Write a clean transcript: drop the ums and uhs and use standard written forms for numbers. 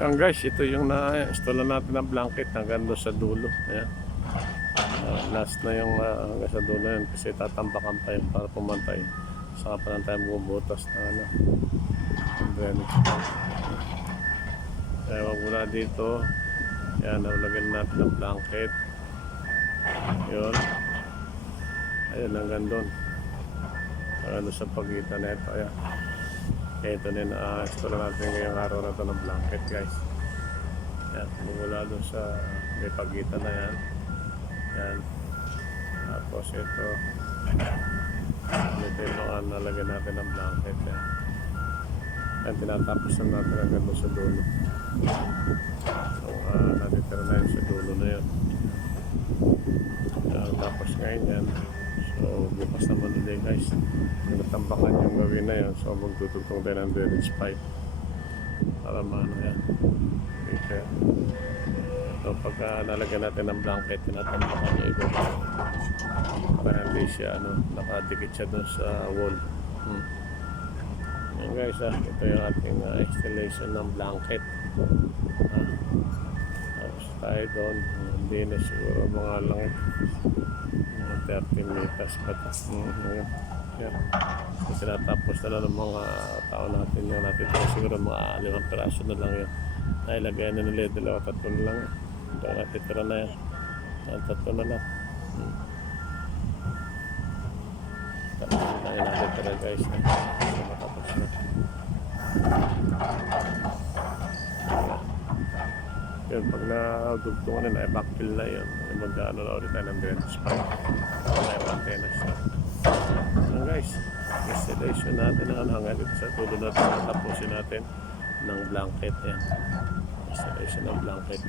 Ayan guys, ito yung na-install natin ng blanket hanggang doon sa dulo. Ayan. Last na yung hanggang sa dulo yun kasi tatambakan pa yun para pumantay. Saka pa lang tayo bubutas na ang drainage pipe. Kaya wag muna dito. Ayan, nalagyan natin ng blanket. Yun. Ayan, hanggang doon. Hanggang doon sa pagitan na ito. Ayan. Kaya ito na na-install natin ngayong araw na ito ng blanket guys. Yan, mula doon sa may pagitan na yan. Yan. Tapos ito yung mga nalagyan natin ng blanket yan. Yan, tinatapos na natin hanggang doon sa dulo. So natitira na yun sa dulo na yun. Yan, tapos ngayon yan. So bukas naman ulit guys, natambakan yung gawin na yan. So magtutugtong tayo ng drainage pipe para maano yan. Okay. So pagka nalagyan natin ng blanket, tinatambakan yung iba para hindi siya nakadikit siya dun sa wall. Yan guys, ito yung ating installation ng blanket. Tapos tayo doon, hindi na siguro mga lang 13 meters pa ito. Yan. So tinatapos na lang ng mga tao natin yung natin siguro mga 5 peraso na lang yun. Nailagay na nila 2-3 na lang. Ito natitira na yan. 3 na lang. Tapos na yung natitira guys. So matapos na. Yun, pag nadugtungan na backfill na yun, mag-ano na ulit tayo ng drainage pipe. May maintenance na. So guys, installation natin na hanggang dito sa tulo natin, tapusin natin ng blanket yan. Installation ng blanket.